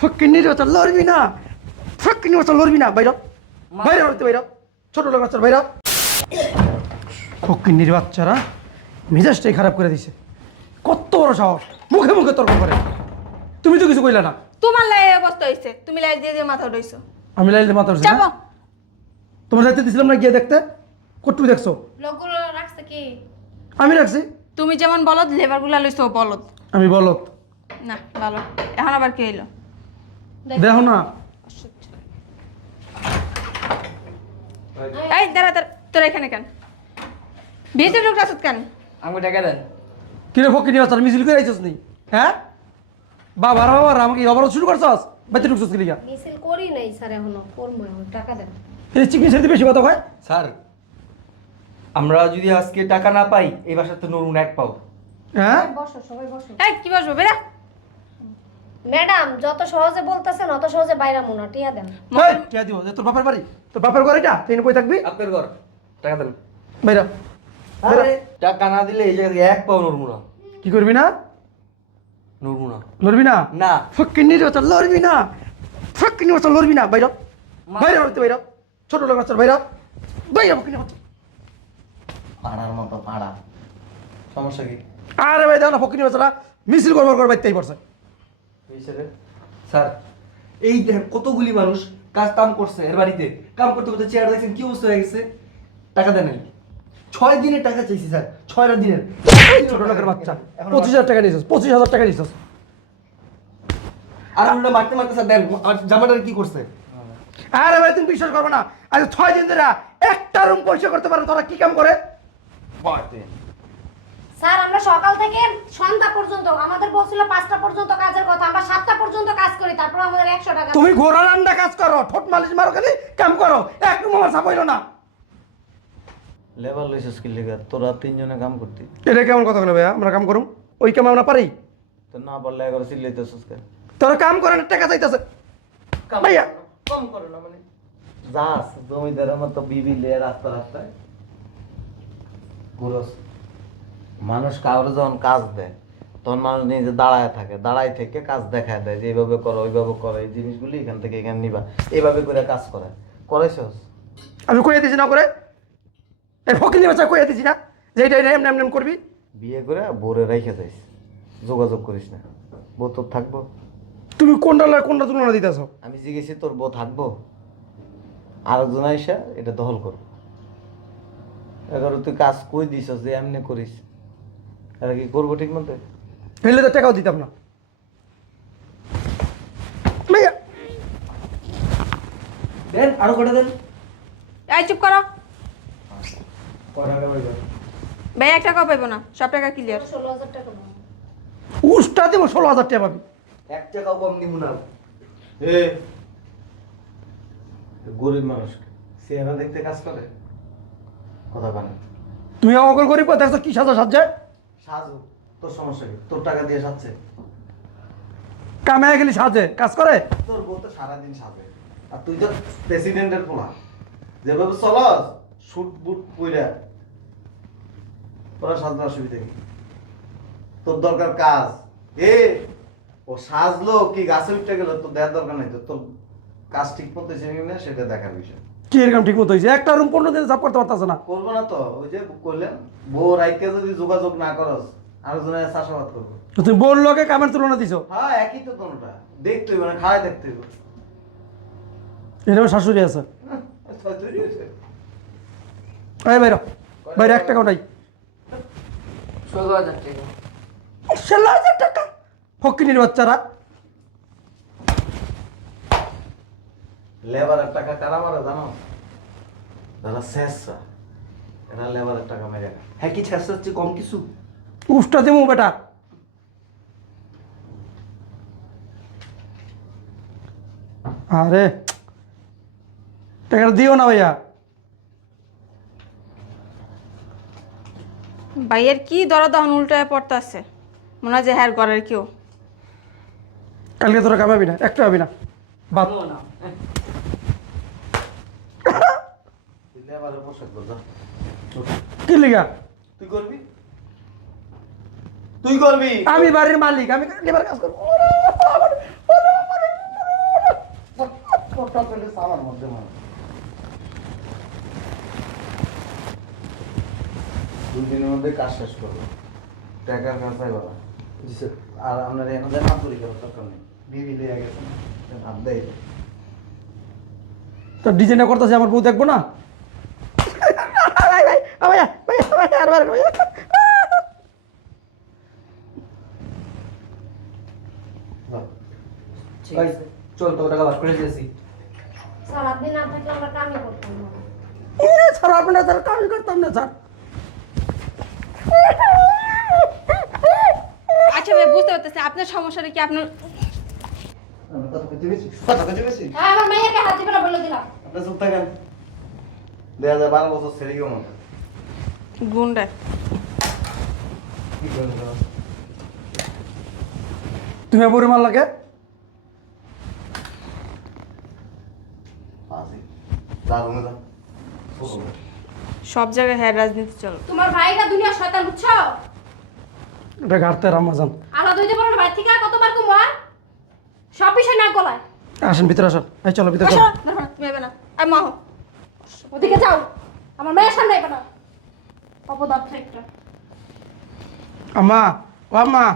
ফকিন্নির বাচ্চা লড়বি না। ফকিন্নির বাচ্চা লড়বি না বাইর বাইরে হতে বাইর ছোট লোক বাচ্চা বাইর ফকিন্নির বাচ্চারা মেজাজটাই খারাপ করে দিছে। কত বড় সাহস। মুখে মুখে তর্ক করে। তুমি তো কিছু কইলা না। তোমার লাই অবস্থা হয়েছে তুমি লাই দিয়ে দিয়ে মাথা উঠাইছো। আমি লাইলে মাথা উঠছি চাপো। তোমার যাইতে দিছিলাম না গিয়ে দেখতে? কটু দেখছ? লোকগুলো রাখছে কি? আমি রাখছি। তুমি যেমন বলদ লেবারগুলা লইছো বলদ। আমি বলত না ভালো। এখন আবার কে এলো? দেখো না। এই দাঁড়া দাঁড়া। তোর এখানে কেন? ভিতরে ঢুকতে কেন? আমাকে টাকা দেন। কিরে ফকিনি বাচ্চা মিছিল করে আইছস নি? হ্যাঁ? বাবা বাবা আমাকে অবরোধ শুরু করছস? বাইতে ঢুকছস কি লিগা? মিছিল করি নাই স্যার এখনও। করব এখন টাকা দেন। এই চিকেন সাথে বেশি কথা কয়? স্যার আমরা যদি আজকে টাকা না পাই এই বাসাতে নরুন এক পাও। হ্যাঁ? বসো সবাই বসো। এই কি বসবো বেরা ম্যাডাম যত সহজে বলতেছেন অত সহজে বাইরা মনে টিয়া দেন। এই, কে দিব যে তোর বাপের বাড়ি? তোর বাপের ঘর এটা? তুই কই থাকবি? আপনার ঘর টাকা দেন। বাইরা। আরে টাকা না দিলে এই জায়গা থেকে এক পাও নরমু না। কি করবি না? নরমু না। লড়বি না? না। ফকিনি বাচ্চা লড়বি না। ফকিনি বাচ্চা লড়বি না বাইরা। বাইরা হতে বাইরা। ছোট লোক বাচ্চা বাইরা। বাইরা ফকিনি পাড়ার মতো পাড়া। সমস্যা কি? আরে ভাই দাও না ফকিনি বাচ্চারা মিছিল করবার কর বাইতেই পড়ছে। স্যার এই দেখেন কতগুলি মানুষ কাজ কাম করছে এর বাড়িতে। কাম করতে করতে চেয়ার দেখছেন কি অবস্থা হয়ে গেছে? টাকা দেন ছয় দিনের টাকা চাইছি স্যার ছয়টা দিনের। ছোট বাচ্চা। পঁচিশ হাজার টাকা নিয়েছিস পঁচিশ হাজার টাকা নিয়েছিস আর উল্টা মারতে মারতে স্যার দেন জামাটার কি করছে? আরে ভাই তুমি বিশ্বাস করবে না। আজ ছয় দিন ধরে একটা রুম পয়সা করতে পারে তোরা কি কাম করে? স্যার আমরা সকাল থেকে সন্ধ্যা পর্যন্ত আমাদের বলছিল পাঁচটা পর্যন্ত কাজের কথা আমরা সাতটা পর্যন্ত কাজ করি তারপর আমাদের একশো টাকা। তুমি ঘোড়া রান্না কাজ করো ঠোঁট মালিশ মারো খালি কাম করো এক রুম আমার সাপাইল না। লেবার লইছিস কি লেগে তোরা তিনজনে কাম করতি। এটা কেমন কথা বলে ভাইয়া? আমরা কাম করুম? ওই কাম আমরা পারি? তো না পারলে এগারো চিল্লাইতেছিস কে তোরা কাম করেন টাকা চাইতেছে। ভাইয়া। কম করো না মানে। যাস জমিদারের মতো বিবি লিয়ে রাস্তা রাস্তায় ঘুরস মানুষ কারও যখন কাজ দেয় তখন মানুষ নিজে দাঁড়ায় থাকে দাঁড়ায় থেকে কাজ দেখায় দেয় যে এইভাবে করো ওইভাবে করো এই জিনিসগুলি এখান থেকে এখানে নিবা। এইভাবে করে কাজ করে। করেছস আমি কইয়া দিছি না করে এই ফকিনি বাচ্চা কইয়া দিছি না? যে এটা এটা এমনি এমনি করবি? বিয়ে করে বোরে রেখে যাইস। যোগাযোগ করিস না। বউ তোর থাকব। তুমি কোনটা লয় কোনটা তুলনা দিতেছ? আমি জিজ্ঞেসি তোর বউ থাকব? আরেকজন আইসা এটা দখল করব। এগারো তুই কাজ কই দিস যে এমনি করিস? এরা কি করব ঠিক মতো? ফেললে তো টাকাও দিতাম না। দেন আরও কটা দেন? এই চুপ করো। ভাই এক টাকাও পাইবো না সব টাকা ক্লিয়ার ষোলো হাজার টাকা। উষ্টা দেবো ষোলো হাজার টাকা পাবি। এক টাকাও কম নিব না। এ গরিব মানুষ চেহারা দেখতে কাজ করে? কথা কানে তুমি অগর গরিব দেখছ কি সাজা সাজছে? সাজু তোর সমস্যা কি? তোর টাকা দিয়ে সাজছে। কামে গেলি সাজে কাজ করে? তোর বউ তো সারাদিন সাজে। আর তুই তো প্রেসিডেন্টের পোলা যেভাবে চলস শুট বুট পইরা তোরা সাজতে অসুবিধা কি? তোর দরকার কাজ। এ ও সাজলো কি গাছে উঠে গেল তোর দেওয়ার দরকার নেই তোর কাজ ঠিক মতো সেটা দেখার বিষয়। কি এরকম ঠিক মতো হয়েছে? একটা রুম পনেরো দিন সাফ করতে পারতেছে না। করব না তো ওই যে করলেন বউ রাইকে যদি যোগাযোগ না করস আরেকজনের চাষাবাদ করব। তুমি বোন লোকে কামের তুলনা দিছো? হ্যাঁ একই তো কোনটা। দেখতে হইবে না খাওয়াই দেখতে হইবে এরকম শাশুড়ি আছে। এই বাইর বাইরে এক টাকাও নাই। ষোলো হাজার টাকা। ষোলো হাজার টাকা? ফকিনির বাচ্চারা। লেবারের টাকা কারা মারে জানো? যারা শেষরা এরা লেবারের টাকা মেরে হ্যাঁ কি ছেঁচড়া হচ্ছে কম কিছু? উষ্টা দেবো বেটা। আরে টাকাটা দিও না ভাইয়া। ভাইয়ের কি দরদহন উল্টায় পড়তাছে? মনে হয় যে হ্যার ঘরের কেউ। কালকে তোরা কামাবি না একটা হবি না। বাদ। তুই লেবারের পোশাক পর যা কি লিগা? তুই করবি? তুই করবি? আমি বাড়ির মালিক আমি লেবার কাজ করব। আমার মধ্যে দুই দিনের মধ্যে কাজ শেষ করব। টাকার কাছে বলা জি স্যার। আর আপনার এখানে যে হাত ধরে করার দরকার নেই বিবি হাত দেয়। তো ডিজাইনটা করতেছে আমার বউ দেখব না? ভাই ভাই ভাই ভাই ভাই আর ভাই ভাই ভাই চল তো টাকা বাস করে দিয়েছি। স্যার আপনি না থাকলে আমরা কামই করতাম না। স্যার আপনার স্যার কাজ করতাম না স্যার। আচ্ছা ভাই বুঝতে পারতেছি। আপনার সমস্যাটা কি? আপনার কথা কইতে গেছি? কথা কইতে গেছি? হ্যাঁ আমার মেয়েকে হাত দিবে বলে দিলাম। আপনি চুপ থাকেন। দুই হাজার বারো বছর ছেড়ে গেল মনে হয়। গুন্ডা। কি তুমি পরিমাণ লাগে? সব জায়গায় হ্যাঁ রাজনীতি চলো। তোমার ভাইটা দুনিয়া শয়তান বুঝছ? এটা ঘাটতে রামাজান। আলাদা হইতে পারো না ভাই ঠিক আছে কতবার কুমার সব বিষয় না গলায়। আসেন ভিতরে আসেন। এই চলো ভিতরে চলো। না, না, তুমি এবে না। আর মা হো। ওদিকে যাও। আমার মেয়ের সামনে এবার না। অপদার্থ একটা। আমা ও আম্মা।